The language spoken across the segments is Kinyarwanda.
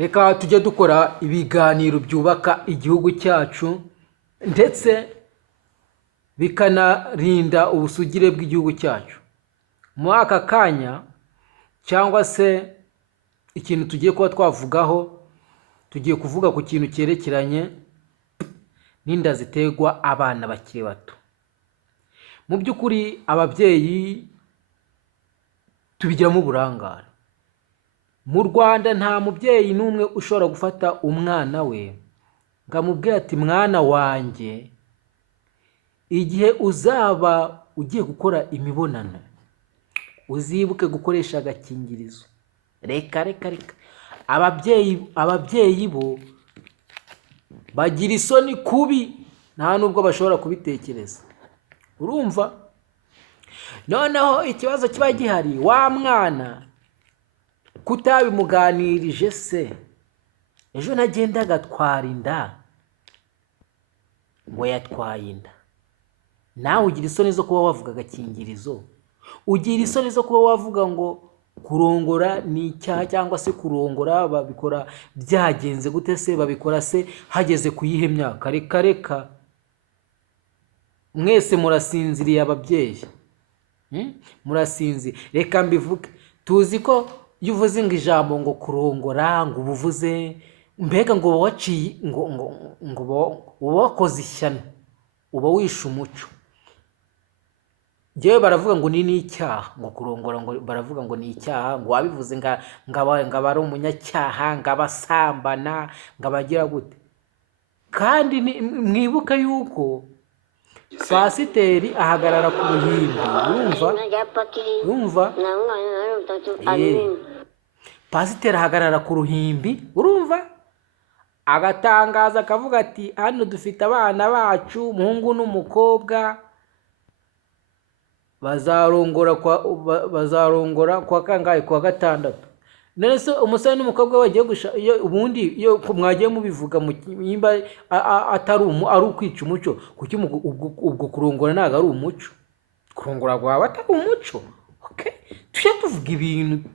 reka tujye dukora ibiganiro byubaka igihugu cyacu ndetse bikanarinda ubusugire bw'igihugu cyacu. Muri aka kanya cyangwa se ikintu tugiye kuba twavugaho, tugiye kuvuga ku kintu cyerekeranye n'inda ziterwa abana bakiri bato. Mu by'ukuri ababyeyi tubigiramo uburangare. Mu Rwanda nta mubyeyi n'umwe ushobora gufata umwana we ngo amubwire ati mwana wanjye, igihe uzaba ugiye gukora imibonano uzibuke gukoresha agakingirizo. Reka. Ababyeyi bo bagira isoni kubi, nta nubwo bashobora kubitekereza. Urumva? Noneho ikibazo kiba gihari, wa mwana kutabimuganirije se, ejo nagenda agatwara inda ngo yatwaye inda. Nawe ugira isoni zo kuba wavuga agakingirizo, ugira isoni zo kuba wavuga ngo kurongora ni icyaha, cyangwa se kurongora babikora byagenze gute se, babikora se hageze ku yihe myaka? Reka mwese murasinziriye ababyeyi, murasinzi. Reka mbivuge, tuzi ko iyo uvuze ngo ijambo ngo kurongora ngo ubuvuze mbega ngo waciye ngo wakoze ishyano, uba wishe umuco. Jewe baravuga ngo ni icyaha, ngo kurongora ngo baravuga ngo ni icyaha, ngo wabivuze ngo ari umunyacyaha, ngo abasambana, ngo abagira gute. Kandi mwibuka yuko pasiteri ahagarara ku ruhimbi. Urumva? Pasiteri ahagarara ku ruhimbi, urumva? Agatangaza akavuga ati hano dufite abana bacu, umuhungu n'umukobwa, bazarongora kwa kangahe? Kwa gatandatu. None se umusore n'umukobwa bagiye ubundi iyo mwagiye mubivuga nimba atari ukwica umuco, kuki ubwo kurongora ntago ari umuco? Kurongora gwaba atari umuco? Okay, tujye tuvuga ibintu.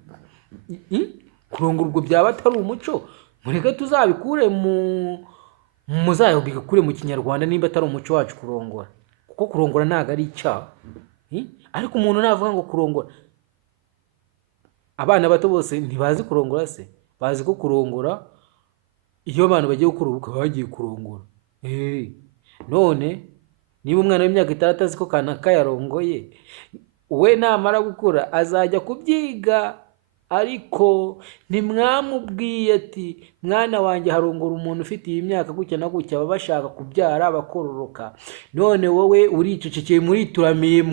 Kurongora ubwo byaba atari umuco, mureke tuzabikure muzayo bigakure mu Kinyarwanda nimba atari umuco wacu kurongora, kuko kurongora ntago ari icyaha. Ariko umuntu navuga ngo kurongora, abana bato bose ntibazi kurongora se? Bazi ko kurongora iyo abantu bagiye gukora ubukwe bagiye kurongora. None niba umwana w'imyaka 6 azi ko kanaka yarongoye, we namara gukura azajya kubyiga. Ariko ntimwamubwiye ati mwana wanjye harongora umuntu ufite iyi myaka gutya na gutya, baba bashaka kubyara bakororoka. None wowe uricecekeye, murituramiye,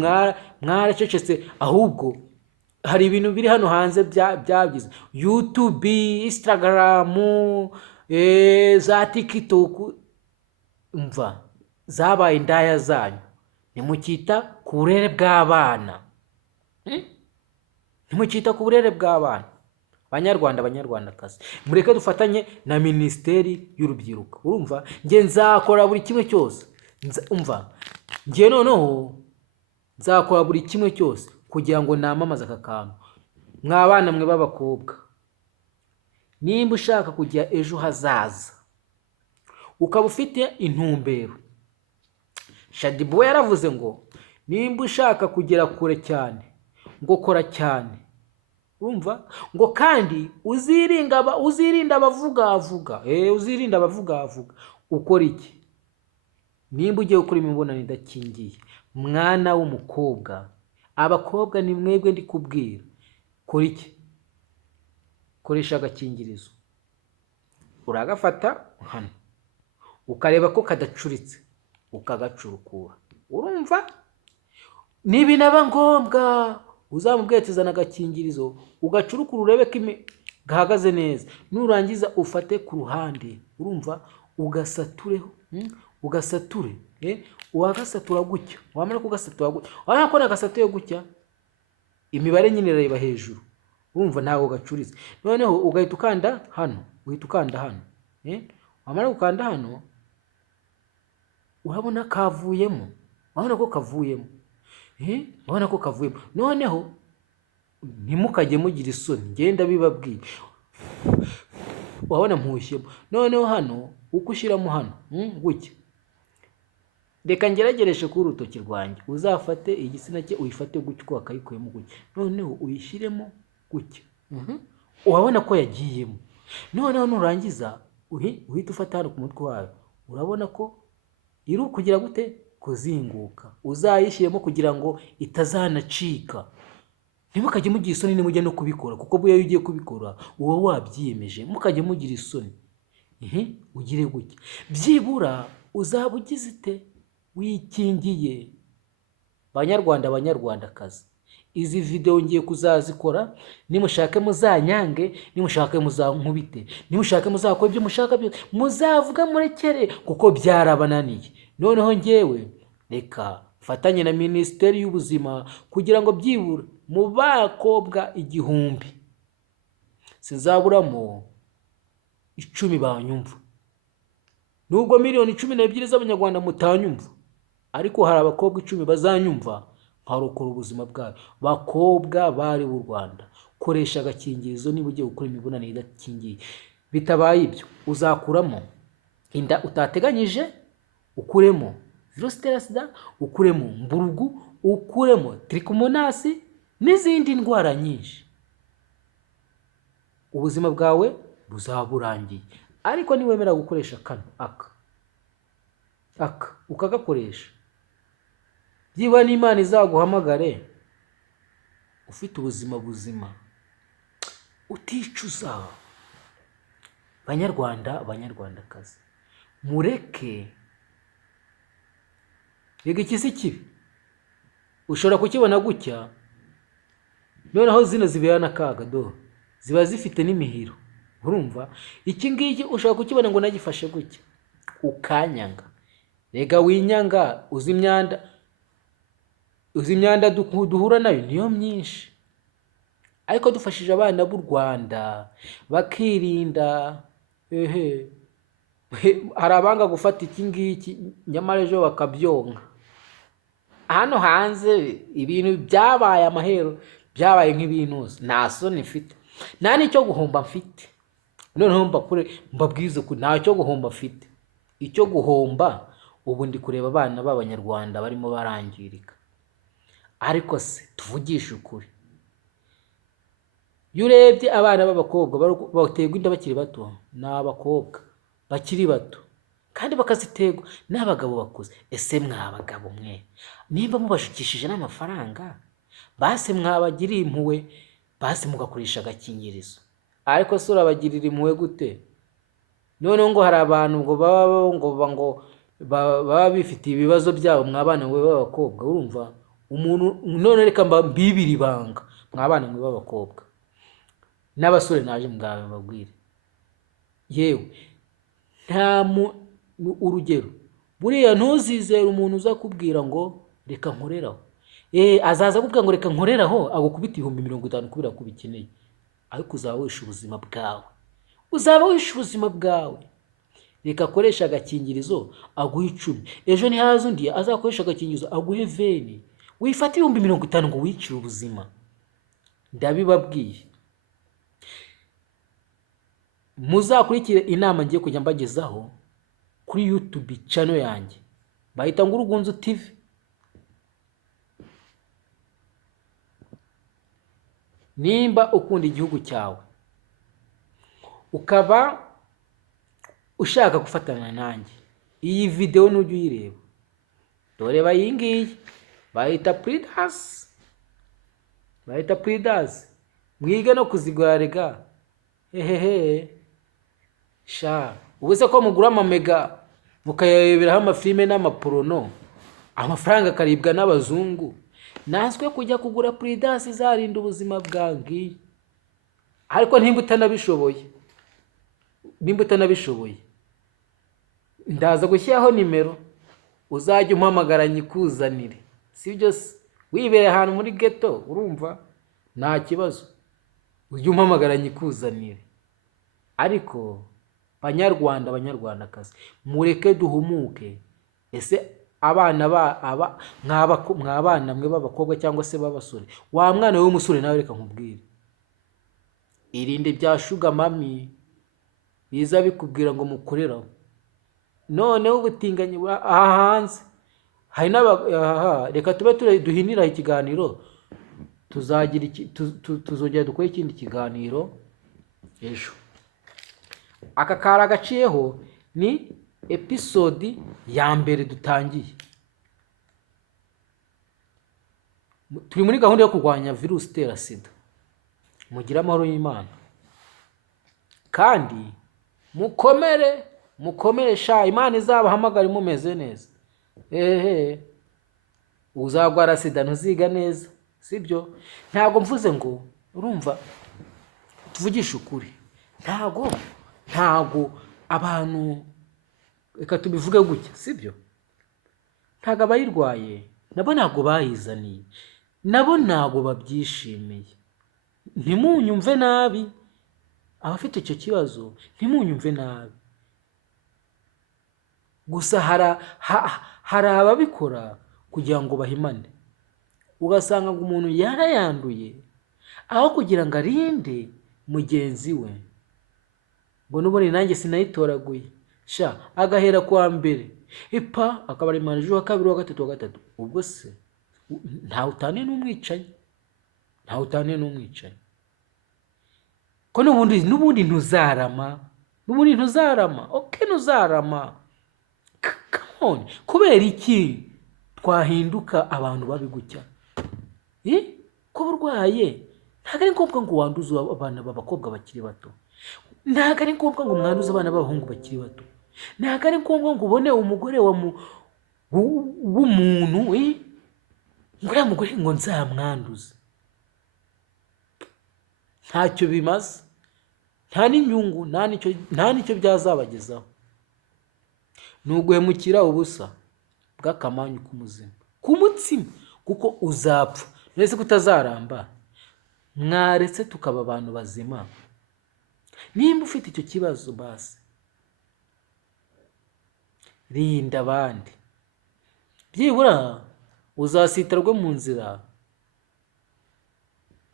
mwaracecetse. Ahubwo hari ibintu biri hano hanze byagize YouTube, Instagram, za TikTok, umva zabaye indaya zanyu. Nimukita ku burere bw'abana, nimukita ku burere bw'abana. Banyarwandakazi, mureke dufatanye na Minisiteri y'Urubyiruko. Urumva? Nge nzakora buri kimwe cyose, nge noneho nzakora buri kimwe cyose kugira ngo namamaze aka kantu. Mwabana mwe b'abakobwa, nimba ushaka kujya ejo hazaza, ukaba ufite intumbero, Shadibu yaravuze ngo nimba ushaka kugera kure cyane ngo kora cyane. Urumva? Ngo kandi uzirinda abavugavuga. Uzirinda abavugavuga. Ukora iki? Nimba ugiye gukora imibonano idakingiye, mwana w'umukobwa, abakobwa ni mwebwe ndi kubwira, kora iki? Koresha agakingirizo. Uragafata hano, ukareba ko kadacuritse, ukagacurukura. Urumva? Nibinaba ngombwa uzamubwira tuzana agakingirizo, ugacurukura urebe ko gahagaze neza. Nurangiza ufate ku ruhande, urumva, ugasatureho, ugasature, wagasatura gutya. Wamara kugasatura gutya, wabona ko nagasatuye gutya, imibare nyine irareba hejuru. Urumva ntago gacuritse. Noneho ugahita ukanda hano, wamara gukanda hano, urabona kavuyemo. Wabona ko kavuyemo. Wabona ko kavuyemo. Noneho ntimukajye mugira isoni, ngenda bibabwiye. wabona mpushyemo. Noneho hano uko ushyiramo hano gutya, reka ngeragereshe kuri urutoki rwanjye, uzafate igitsina cye uyifate gutya uko wakayikuyemo gutya, noneho uyishyiremo gutya, urabona ko yagiyemo. Noneho nurangiza uhita ufata hano ku mutwe wayo, urabona ko iri kugira gute kuzinguka. Uzayishyiremo kugira ngo itazanacika. Ntimukajye mugira isoni nimujya no kubikora, kuko buya iyo ugiye kubikora uba wabyiyemeje. Mukajye mugira isoni, ugire gutya. Byibura uzaba ugize ite wikingiye. Banyarwanda banyarwandakazi, izi video ngiye kuzazikora, nimushake muzanyange, nimushake muzankubite, nimushake muzakora ibyo mushaka byose, muzavuga murekere kuko byarabananiye. Noneho ngewe reka fatanye na Minisiteri y'Ubuzima kugira ngo byibura mu bakobwa 1000 sizaburamo 10 banyumva. Nubwo miliyoni 12 z'abanyarwanda mutanyumva, ariko hari abakobwa 10 bazanyumva nkarokora ubuzima bwabo. Bakobwa bari b'u Rwanda, koresha agakingirizo niba ugiye gukora imibonano idakingiye. Bitabaye ibyo uzakuramo inda utateganyije, ukuremo virusi itera sida, ukuremo mburugu, ukuremo trikomonasi n'izindi ndwara nyinshi. Ubuzima bwawe buzaba burangiye. Ariko niwemera gukoresha kano aka ukagakoresha, byibura n'Imana izaguhamagare ufite ubuzima buzima uticuza. Banyarwanda banyarwandakazi, mureke. Rega ikisi kibi ushobora kukibona gutya, noneho zino zibera n'akaga ziba zifite n'imihiro. Urumva iki ngiki ushobora kukibona ngo nagifashe gutya ukanyanga. Rega winyanga, uzi imyanda duhura nayo niyo myinshi. Ariko dufashije abana b'u Rwanda bakirinda, hari abanga gufata iki ngiki nyamara ejo bakabyonka. Hano hanze ibintu byabaye amahero, byabaye nk'ibintuzi. Nta soni mfite, nta n'icyo guhomba mfite. Noneho mbabwize ko nta cyo guhomba mfite. Icyo guhomba ubu ndi kureba abana b'abanyarwanda barimo barangirika. Ariko se tuvugisha ukuri, iyo urebye abana b'abakobwa baterwa inda bakiri bato, ni abakobwa bakiri bato kandi bakaziterwa n'abagabo bakuze. Ese mwabagabo mwe, nimba mubashukishije n'amafaranga, base mwabagiriye impuhwe, base mugakoresha agakingirizo. Ariko se urabagirira impuhwe gute? Noneho ngo hari abantu ngo baba bifitiye ibibazo byabo, mwabana mwe b'abakobwa. Urumva umuntu none reka mbibira ibanga, mwabana mwe b'abakobwa n'abasore naje mwawe mbabwire, yewe nta urugero buriya ntuzizere umuntu uza kubwira ngo reka nkoreraho. Azaza kubwira ngo reka nkoreraho agukubita 50,000 kubera ko bikeneye. Ariko uzaba wishe ubuzima bwawe, uzaba wishe ubuzima bwawe. Reka akoresha agakingirizo aguhe 10, ejo ni haza undi azakoresha agakingirizo aguhe 20. Wifata 50,000 ngo wicire ubuzima. Ndabibabwiye. Muzakurikire inama ngiye kujya mbagezaho kuri YouTube channel yanjye, bahita NGURUGUNZU TV. Nimba ukunda igihugu cyawe ukaba ushaka gufatanya nanjye, iyi video nujye uyireba, dore bayingiye bahita Pridas, mwige no kuzigura. Rega sha ubuse ko mugura amamega mukayayoberaho amafilime n'amaporono, amafaranga akaribwa n'abazungu. Naswe kujya kugura Pridas izarinda ubuzima bwangi. Ariko nimba utanabishoboye, ndaza gushyiraho nimero, uzajya umpamagara nyikuzanire. Sibyo se wibere ahantu muri ghetto, urumva nta kibazo, ujye umpamagara nyikuzanire. Ariko banyarwanda banyarwandakazi, mureke duhumuke. Ese abana mwabana mwe b'abakobwa cyangwa se b'abasore, wa mwana w'umusore nawe reka nkubwire, irinde bya sugar mami. biza bikubwira ngo mukoreraho. Noneho ubutinganyi aha hanze hari reka tube duhinira ikiganiro, tuzagira tuzongera dukora ikindi kiganiro ejo. Aka kara gaciyeho ni episode ya mbere dutangiye. Turi muri gahunda yo kurwanya virusi itera sida. Mugire amahoro y'Imana kandi mukomere sha, Imana izabahamagara mumeze neza. Uzagwara sida ntuziga neza, sibyo? Ntago mvuze ngo, urumva, tuvugisha ukuri, ntago abantu, reka tubivuge gutya, sibyo? Ntago abayirwaye nabo ntago bayizaniye, nabo ntago babyishimiye. Ntimunyumve nabi, abafite icyo kibazo ntimunyumve nabi. Gusa hari ababikora kugira ngo bahimane. Ugasanga ngo umuntu yarayanduye, aho kugira ngo arinde mugenzi we, ngo nubone nanjye sinayitoraguye sha, agahera kwa mbere akaba ari manju wa kabiri wa gatatu wa gatatu. Ubwo se ntawe utaniye n'umwicanyi, ko n'ubundi ntuzarama, ntuzarama. Come on, kubera iki twahinduka abantu babi gutya? Ko burwaye ntago ari ngombwa ngo wanduze abana b'abakobwa bakiri bato, ntago ari ngombwa ngo mwanduze abana b'abahungu bakiri bato, ntago ari ngombwa ngo ubone umugore w'umuntu nguriya mugore ngo nzamwanduze. Ntacyo bimaze, nta n'inyungu, nta nicyo byazabagezaho. Ni uguhemukira ubusa bw'akamanyu k'umutsima, kuko uzapfa. Nese kutazaramba, mwaretse tukaba abantu bazima. Nimba ufite icyo kibazo basi rinda abandi, byibura uzasitarwe mu nzira,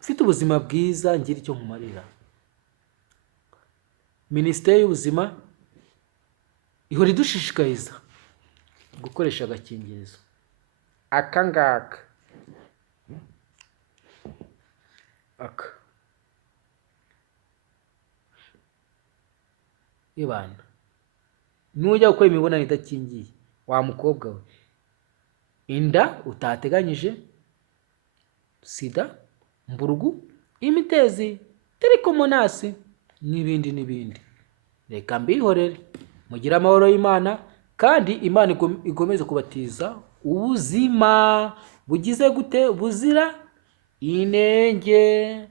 ufite ubuzima bwiza. Ngira icyo nkumarira. Minisiteri y'Ubuzima ihora idushishikariza gukoresha agakingirizo. Aka ngaka ibana, nujya gukora imibonano idakingiye, wa mukobwa we, inda utateganyije, sida, mburugu, imitezi, terikomonasi n'ibindi. Reka mbihorere. Mugire amahoro y'Imana kandi Imana ikomeze kubatiza ubuzima bugize gute, buzira inenge.